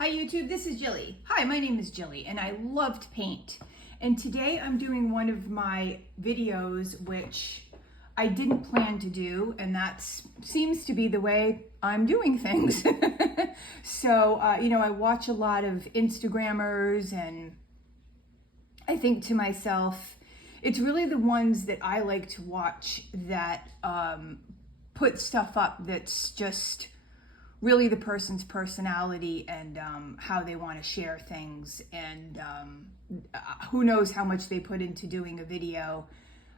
Hi YouTube, this is Jilly. Hi, my name is Jilly and I love to paint. And today I'm doing one of my videos which I didn't plan to do, and that seems to be the way I'm doing things. So, I watch a lot of Instagrammers and I think to myself, it's really the ones that I like to watch that put stuff up that's just really the person's personality and how they want to share things, and who knows how much they put into doing a video,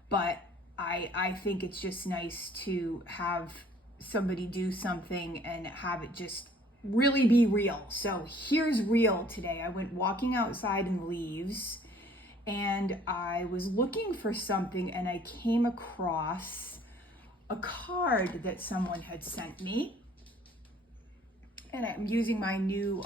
but I think it's just nice to have somebody do something and have it just really be real. So here's real today. I went walking outside in the leaves and I was looking for something and I came across a card that someone had sent me. And I'm using my new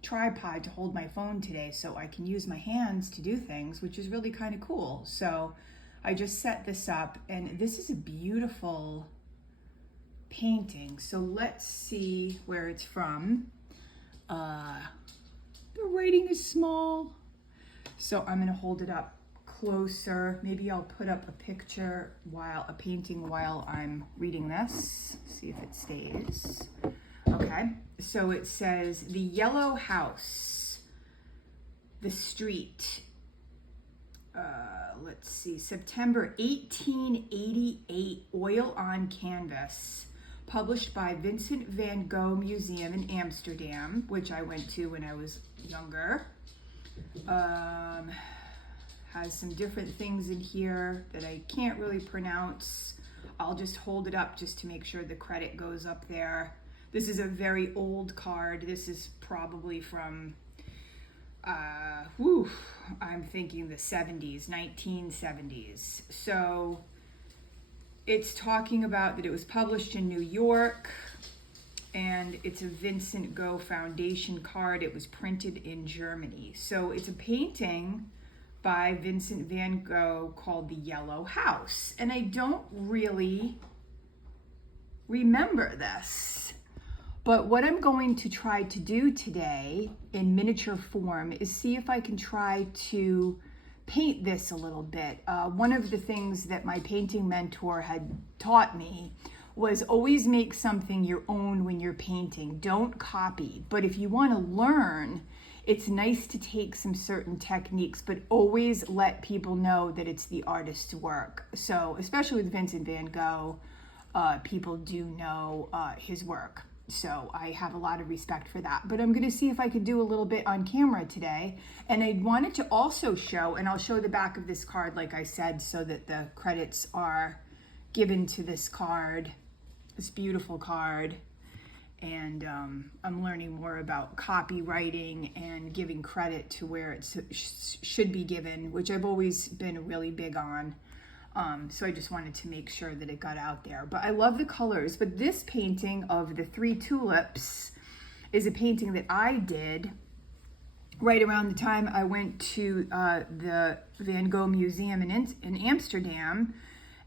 tripod to hold my phone today so I can use my hands to do things, which is really kind of cool. So I just set this up, and this is a beautiful painting. So let's see where it's from. The writing is small, so I'm gonna hold it up closer. Maybe I'll put up a painting while I'm reading this. See if it stays. Okay, so it says, the yellow house, the street, let's see, September 1888, oil on canvas, published by Vincent van Gogh Museum in Amsterdam, which I went to when I was younger. Has some different things in here that I can't really pronounce. I'll just hold it up just to make sure the credit goes up there. This is a very old card. This is probably from, I'm thinking the 70s, 1970s. So it's talking about that it was published in New York, and it's a Vincent Gogh Foundation card. It was printed in Germany. So it's a painting by Vincent van Gogh called The Yellow House. And I don't really remember this. But what I'm going to try to do today in miniature form is see if I can try to paint this a little bit. One of the things that my painting mentor had taught me was always make something your own when you're painting. Don't copy. But if you want to learn, it's nice to take some certain techniques, but always let people know that it's the artist's work. So especially with Vincent van Gogh, people do know his work. So I have a lot of respect for that. But I'm going to see if I could do a little bit on camera today. And I wanted to also show, and I'll show the back of this card, like I said, so that the credits are given to this card, this beautiful card. And I'm learning more about copywriting and giving credit to where it should be given, which I've always been really big on. So I just wanted to make sure that it got out there. But I love the colors. But this painting of the 3 tulips is a painting that I did right around the time I went to the Van Gogh Museum in Amsterdam,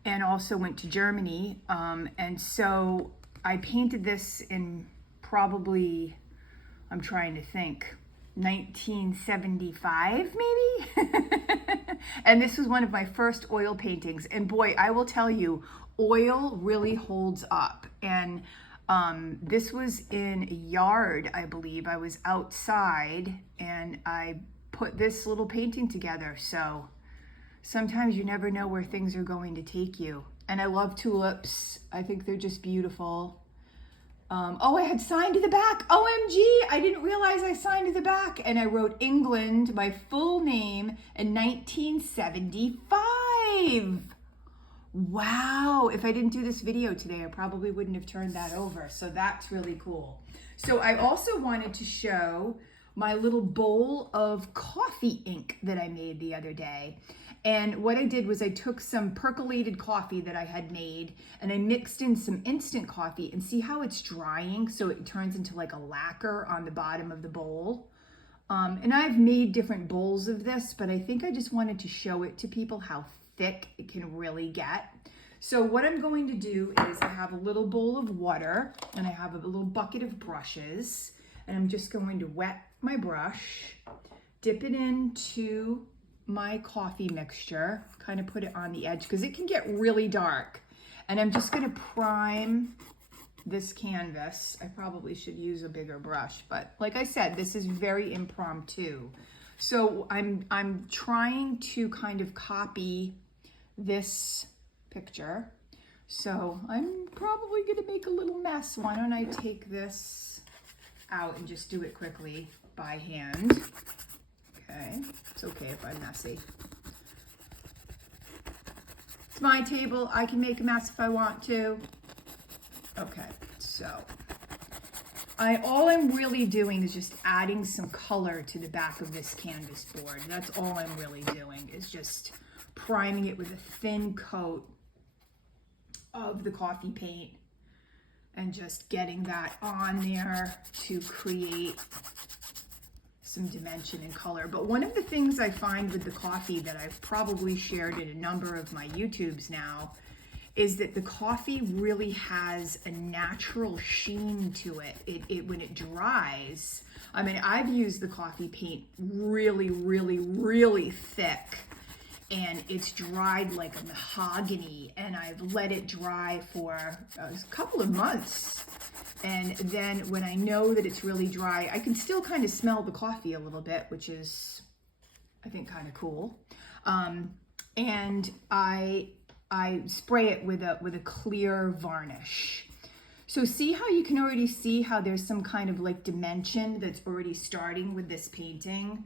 and also went to Germany. And so I painted this in probably, I'm trying to think, 1975 maybe. And this was one of my first oil paintings, and boy, I will tell you, oil really holds up. And this was in a yard, I believe. I was outside and I put this little painting together. So sometimes you never know where things are going to take you. And I love tulips. I think they're just beautiful. Oh, I had signed to the back. OMG, I didn't realize I signed to the back. And I wrote England, my full name, in 1975. Wow, if I didn't do this video today, I probably wouldn't have turned that over. So that's really cool. So I also wanted to show my little bowl of coffee ink that I made the other day. And what I did was I took some percolated coffee that I had made and I mixed in some instant coffee, and see how it's drying so it turns into like a lacquer on the bottom of the bowl. And I've made different bowls of this, but I think I just wanted to show it to people how thick it can really get. So what I'm going to do is I have a little bowl of water and I have a little bucket of brushes. And I'm just going to wet my brush, dip it into my coffee mixture, kind of put it on the edge because it can get really dark. And I'm just going to prime this canvas. I probably should use a bigger brush, but like I said, this is very impromptu. So I'm trying to kind of copy this picture. So I'm probably going to make a little mess. Why don't I take this out and just do it quickly by hand. Okay, it's okay if I'm messy. It's my table. I can make a mess if I want to. Okay, so all I'm really doing is just adding some color to the back of this canvas board. That's all I'm really doing, is just priming it with a thin coat of the coffee paint and just getting that on there to create some dimension and color. But one of the things I find with the coffee that I've probably shared in a number of my YouTubes now is that the coffee really has a natural sheen to it. It when it dries, I mean, I've used the coffee paint really, really, really thick, and it's dried like a mahogany, and I've let it dry for a couple of months. And then when I know that it's really dry, I can still kind of smell the coffee a little bit, which is, I think, kind of cool. And I spray it with a clear varnish. So see how you can already see how there's some kind of like dimension that's already starting with this painting.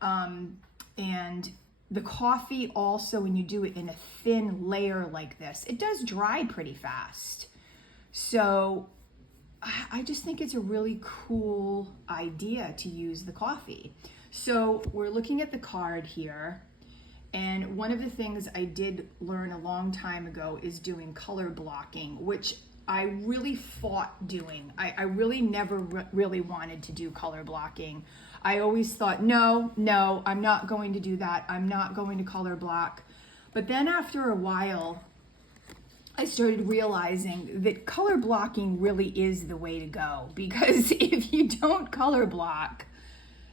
And the coffee also, when you do it in a thin layer like this, it does dry pretty fast. So I just think it's a really cool idea to use the coffee. So we're looking at the card here. And one of the things I did learn a long time ago is doing color blocking, which I really fought doing. I really never really wanted to do color blocking. I always thought, no, I'm not going to do that. I'm not going to color block. But then after a while, I started realizing that color blocking really is the way to go, because if you don't color block,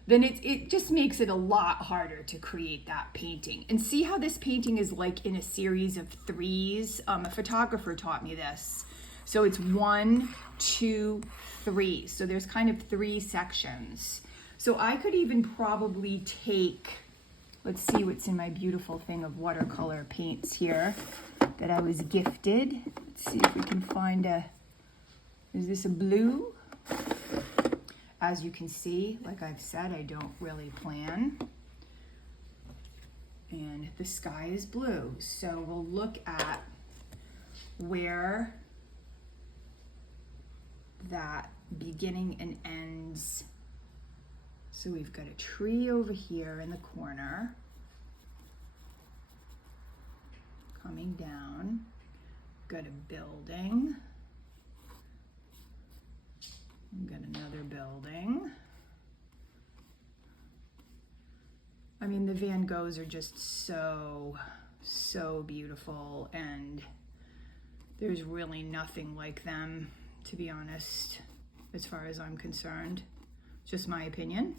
then it just makes it a lot harder to create that painting. And see how this painting is like in a series of threes? A photographer taught me this. So it's 1, 2, 3. So there's kind of 3 sections. So I could even probably take, let's see what's in my beautiful thing of watercolor paints here that I was gifted. Let's see if we can find is this a blue? As you can see, like I've said, I don't really plan. And the sky is blue. So we'll look at where that beginning and ends. So we've got a tree over here in the corner, coming down. Got a building. Got another building. I mean, the Van Goghs are just so beautiful, and there's really nothing like them, to be honest, as far as I'm concerned. Just my opinion.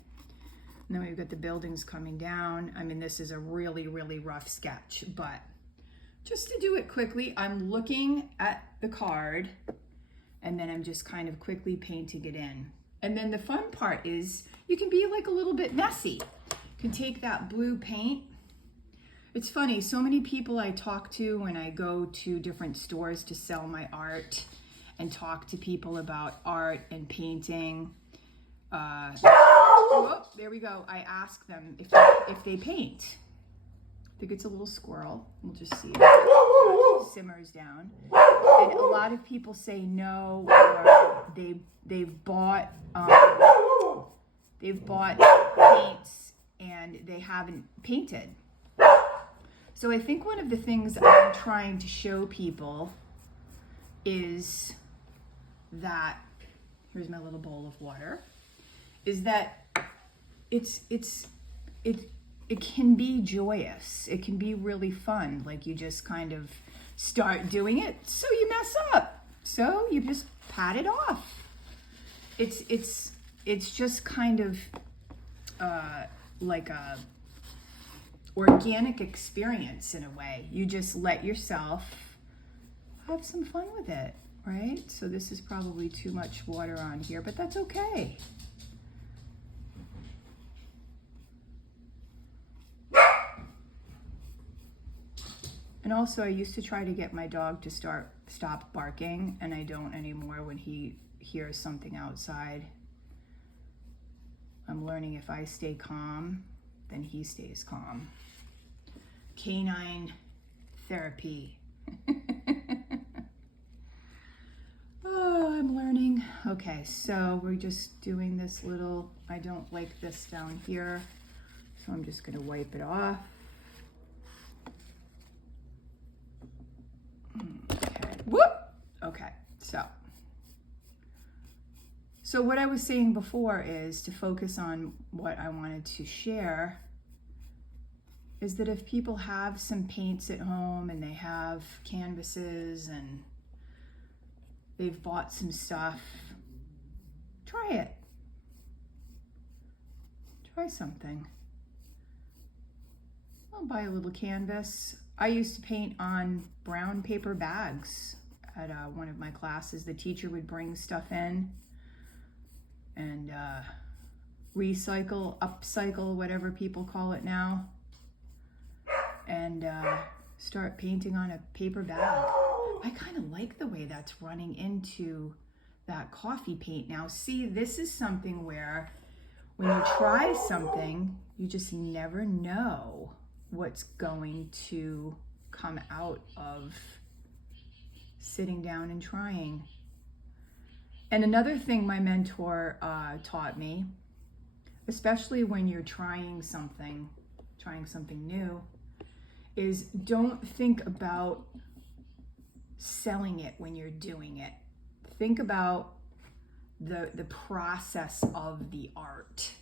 And then we've got the buildings coming down. I mean, this is a really, really rough sketch, but just to do it quickly, I'm looking at the card, and then I'm just kind of quickly painting it in. And then the fun part is you can be like a little bit messy. You can take that blue paint. It's funny, so many people I talk to when I go to different stores to sell my art and talk to people about art and painting. Oh, there we go. I ask them if they paint. I think it's a little squirrel. We'll just see if it simmers down. And a lot of people say no, or they've bought paints and they haven't painted. So I think one of the things I'm trying to show people is that, here's my little bowl of water, is that it can be joyous. It can be really fun. Like, you just kind of start doing it, so you mess up. So you just pat it off. It's it's just kind of like a organic experience in a way. You just let yourself have some fun with it, right? So this is probably too much water on here, but that's okay. And also, I used to try to get my dog to stop barking, and I don't anymore when he hears something outside. I'm learning if I stay calm, then he stays calm. Canine therapy. Oh, I'm learning. Okay, so we're just doing this little, I don't like this down here, so I'm just gonna wipe it off. Okay, whoop! Okay, so what I was saying before is to focus on what I wanted to share is that if people have some paints at home and they have canvases and they've bought some stuff, try it. Try something. I'll buy a little canvas. I used to paint on brown paper bags at one of my classes. The teacher would bring stuff in and recycle, upcycle, whatever people call it now, and start painting on a paper bag. I kind of like the way that's running into that coffee paint now. See, this is something where when you try something, you just never know what's going to come out of sitting down and trying. And another thing my mentor taught me, especially when you're trying something new, is don't think about selling it when you're doing it. Think about the process of the art.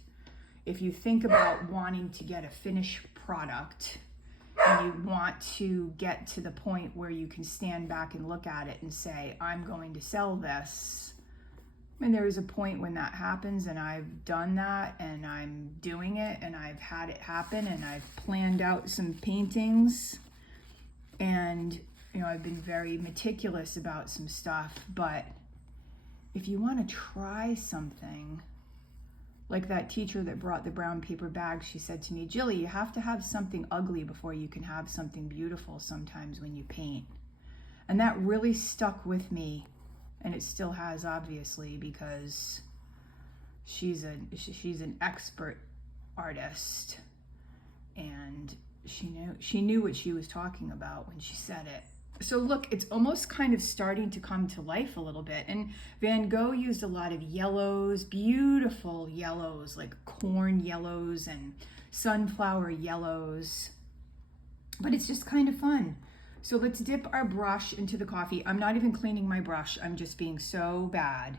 If you think about wanting to get a finished product and you want to get to the point where you can stand back and look at it and say, I'm going to sell this. And there is a point when that happens, and I've done that, and I'm doing it, and I've had it happen, and I've planned out some paintings, and I've been very meticulous about some stuff. But if you want to try something, like that teacher that brought the brown paper bag, she said to me, Jilly, you have to have something ugly before you can have something beautiful sometimes when you paint. And that really stuck with me. And it still has, obviously, because she's an expert artist, and she knew what she was talking about when she said it. So look, it's almost kind of starting to come to life a little bit. And Van Gogh used a lot of yellows, beautiful yellows, like corn yellows and sunflower yellows. But it's just kind of fun. So let's dip our brush into the coffee. I'm not even cleaning my brush. I'm just being so bad.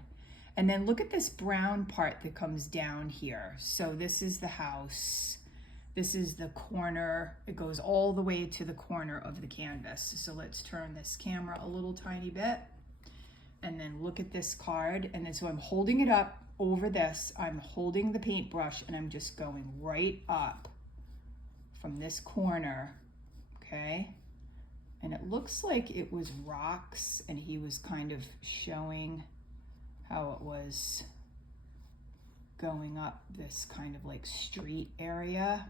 And then look at this brown part that comes down here. So this is the house. This is the corner. It goes all the way to the corner of the canvas. So let's turn this camera a little tiny bit. And then look at this card. And then so I'm holding it up over this. I'm holding the paintbrush and I'm just going right up from this corner, okay? And it looks like it was rocks, and he was kind of showing how it was going up this kind of like street area.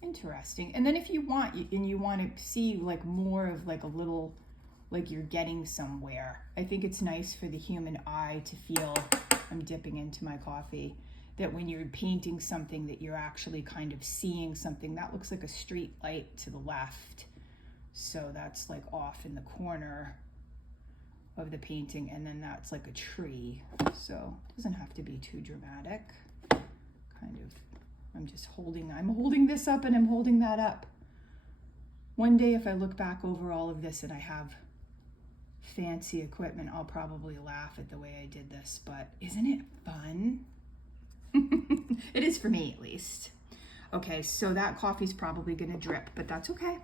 Interesting. And then if you want, and you want to see like more of like a little, like you're getting somewhere, I think it's nice for the human eye to feel, I'm dipping into my coffee, that when you're painting something that you're actually kind of seeing something. That looks like a street light to the left. So that's like off in the corner of the painting, and then that's like a tree. So it doesn't have to be too dramatic. Kind of, I'm holding this up and I'm holding that up. One day if I look back over all of this and I have fancy equipment, I'll probably laugh at the way I did this, but isn't it fun? It is for me, at least. Okay, so that coffee's probably gonna drip, but that's okay.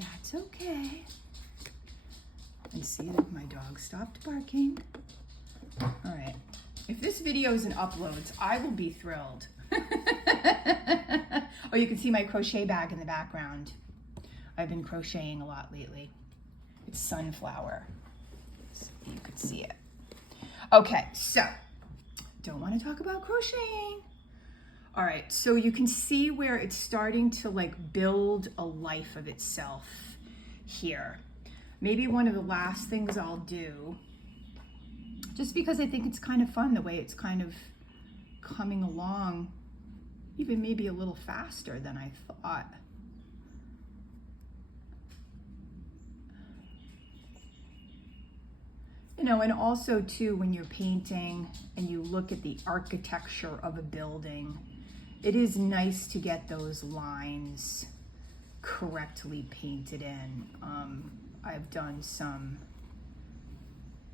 That's okay. see that my dog stopped barking. All right. If this video is in uploads, I will be thrilled. Oh, you can see my crochet bag in the background. I've been crocheting a lot lately. It's sunflower. So you could see it. Okay, so don't want to talk about crocheting. All right, so you can see where it's starting to like build a life of itself here. Maybe one of the last things I'll do, just because I think it's kind of fun the way it's kind of coming along, even maybe a little faster than I thought. You know, and also too, when you're painting and you look at the architecture of a building, it is nice to get those lines correctly painted in. I've done some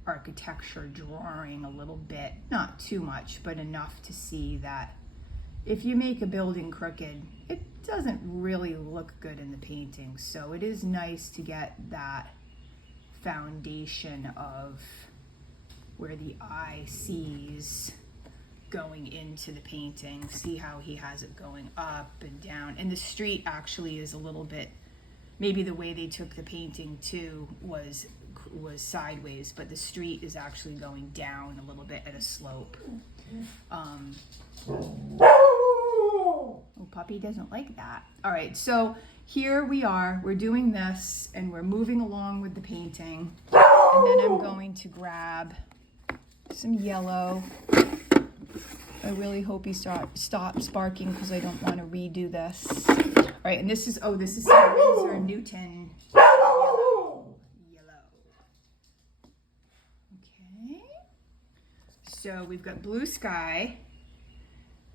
architecture drawing a little bit, not too much, but enough to see that if you make a building crooked, it doesn't really look good in the painting. So it is nice to get that foundation of where the eye sees going into the painting. See how he has it going up and down, and the street actually is a little bit, maybe the way they took the painting too was sideways, but the street is actually going down a little bit at a slope. Oh, puppy doesn't like that. All right, so here we are, we're doing this and we're moving along with the painting, and then I'm going to grab some yellow. I really hope he stops barking because I don't want to redo this. All right, and this is some Winsor Newton yellow. Okay, so we've got blue sky.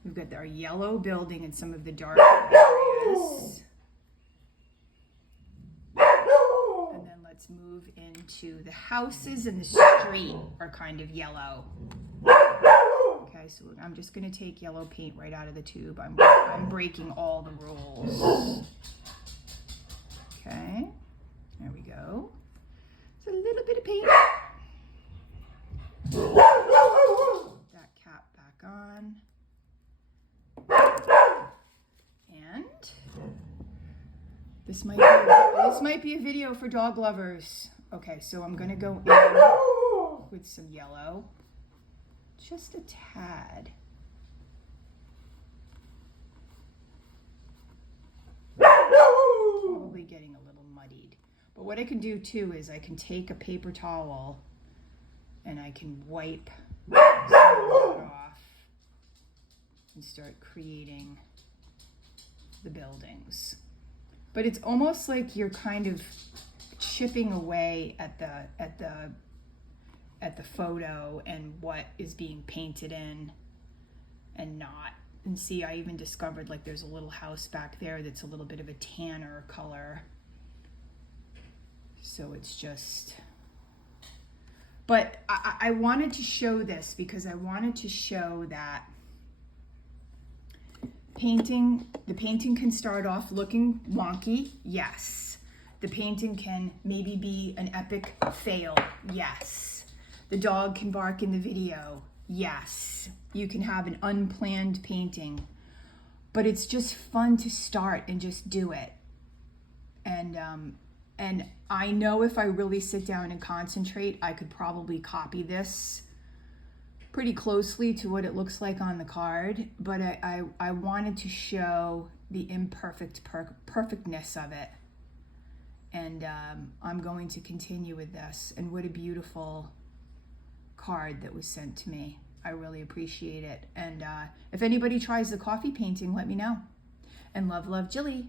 We've got our yellow building and some of the dark areas. And then let's move into the houses, and the street are kind of yellow. Okay, so I'm just going to take yellow paint right out of the tube. I'm breaking all the rules. Okay, there we go. It's a little bit of paint. That cap back on. And this might be a video for dog lovers. Okay, so I'm going to go in with some yellow. Just a tad. Probably getting a little muddied. But what I can do too is I can take a paper towel and I can wipe some of that off and start creating the buildings. But it's almost like you're kind of chipping away at the photo and what is being painted in and not. And see, I even discovered like there's a little house back there that's a little bit of a tanner color. So it's just, but I wanted to show this because I wanted to show that the painting can start off looking wonky, yes. The painting can maybe be an epic fail, yes. The dog can bark in the video, yes. You can have an unplanned painting, but it's just fun to start and just do it. And I know if I really sit down and concentrate, I could probably copy this pretty closely to what it looks like on the card, but I wanted to show the perfectness of it. And I'm going to continue with this. And what a beautiful card that was sent to me. I really appreciate it. And if anybody tries the coffee painting, let me know. And love, Jilly.